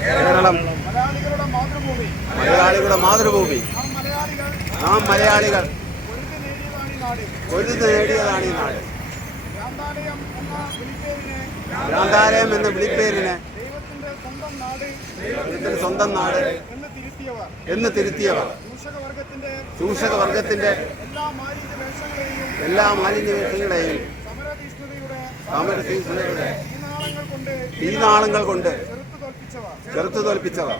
കേരളം മലയാളികളുടെ മാതൃഭൂമി. നാം മലയാളികൾ പൊരുതി നേടിയതാണ് ഈ നാട്. ഭ്രാന്താലയം എന്ന വിളിപ്പേരിനെ ദൈവത്തിന്റെ സ്വന്തം നാട് എന്ന് തിരുത്തിയവർ ചൂഷകവർഗത്തിന്റെ എല്ലാ മാലിന്യവേഷങ്ങളെയും സമരതീഷ്ണതയുടെ ഈ നാളങ്ങൾ കൊണ്ട് ചെറുത്തു തോൽപ്പിച്ചവർ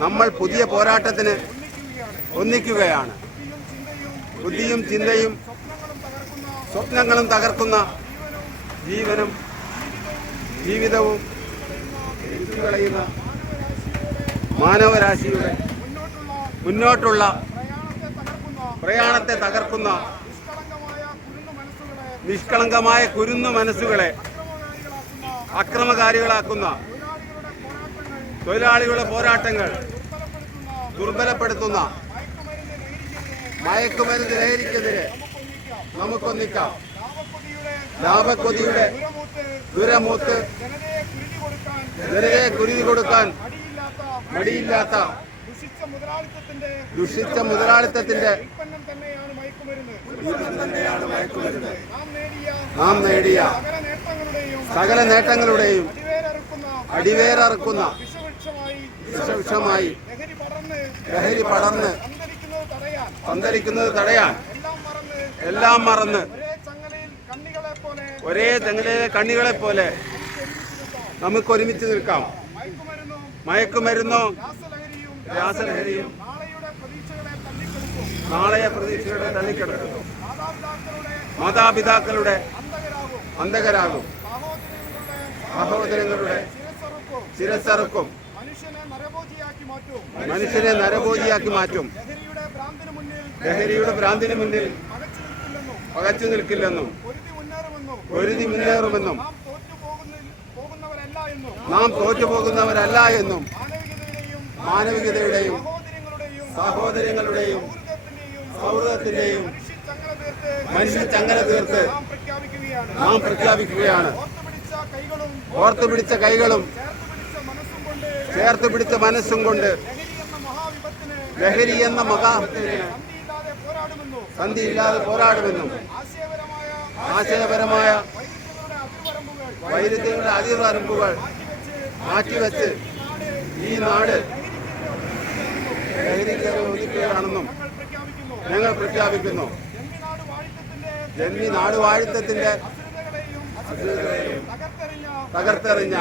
നമ്മൾ പുതിയ പോരാട്ടത്തിന് ഒന്നിക്കുകയാണ്. ബുദ്ധിയും ചിന്തയും സ്വപ്നങ്ങളും തകർക്കുന്ന ജീവിതവും കളയുന്ന മാനവരാശിയുടെ മുന്നോട്ടുള്ള പ്രയാണത്തെ തകർക്കുന്ന നിഷ്കളങ്കമായ കുരുന്നു മനസ്സുകളെ അക്രമകാരികളാക്കുന്ന തൊഴിലാളികളുടെ പോരാട്ടങ്ങൾ ദുർബലപ്പെടുത്തുന്ന മയക്കുമരുന്ന് ലഹരിക്കെതിരെ നമുക്കൊന്നിക്കാം. ലാഭക്കൊതിയുടെ ദുരമൂത്ത് ജനതയെ കുരുതി കൊടുക്കാൻ മടിയില്ലാത്ത ദുഷിച്ച മുതലാളിത്തത്തിന്റെ നാം നേടിയ സകല നേട്ടങ്ങളുടെയും അടിവേരറുക്കുന്ന വിഷവൃക്ഷമായി ലഹരി പടർന്ന് പന്തലിക്കുന്നത് തടയാൻ എല്ലാം മറന്ന് ഒരേ ചെങ്ങലയിലെ കണ്ണികളെ പോലെ നമുക്ക് ഒരുമിച്ച് നിൽക്കാം. മയക്കുമരുന്നോ രാസലഹരിയും നാളെയെ പ്രതീക്ഷയുടെ തള്ളിക്കിടക്കുന്നു. മാതാപിതാക്കളുടെ അന്ധകരാകും. സഹോദരങ്ങളുടെ ശിരസ്സറുക്കും. മനുഷ്യനെ നരഭോജിയാക്കി മാറ്റും. ലഹരിയുടെ ഭ്രാന്തിന് മുന്നിൽ പകച്ചു നിൽക്കില്ലെന്നും പൊരുതി മുന്നേറുമെന്നും നാം തോറ്റുപോകുന്നവരല്ല എന്നും മാനവികതയുടെയും സഹോദരങ്ങളുടെയും സൗഹൃദത്തിന്റെയും മനുഷ്യച്ചങ്ങല തീർത്ത് നാം പ്രഖ്യാപിക്കുകയാണ്. ഓർത്തുപിടിച്ച കൈകളും ചേർത്ത് പിടിച്ച മനസ്സും കൊണ്ട് ലഹരി എന്ന മഹാഹത്യത്തിന് സന്ധിയില്ലാതെ പോരാടുമെന്നും ആശയപരമായ വൈരുദ്ധ്യങ്ങളുടെ അതിർവരമ്പുകൾ മാറ്റിവെച്ച് ഈ നാട് ലഹരിക്കേറി ഒതുക്കുകയാണെന്നും ഞങ്ങൾ പ്രഖ്യാപിക്കുന്നു. ജന്മി നാടുവാഴിത്തത്തിന്റെ തകർത്തെറിഞ്ഞ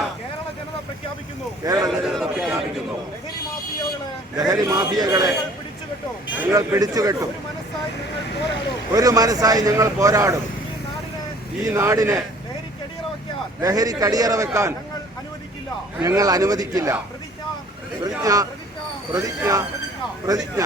കേരള ജനത പ്രഖ്യാപിക്കുന്നു. ലഹരി മാഫിയകളെ ഞങ്ങൾ പിടിച്ചുകെട്ടും. ഒരു മനസ്സായി ഞങ്ങൾ പോരാടും. ഈ നാടിനെ ലഹരി കടിയറ വെക്കാൻ ഞങ്ങൾ അനുവദിക്കില്ല. പ്രതിജ്ഞ പ്രതിജ്ഞ പ്രതിജ്ഞ.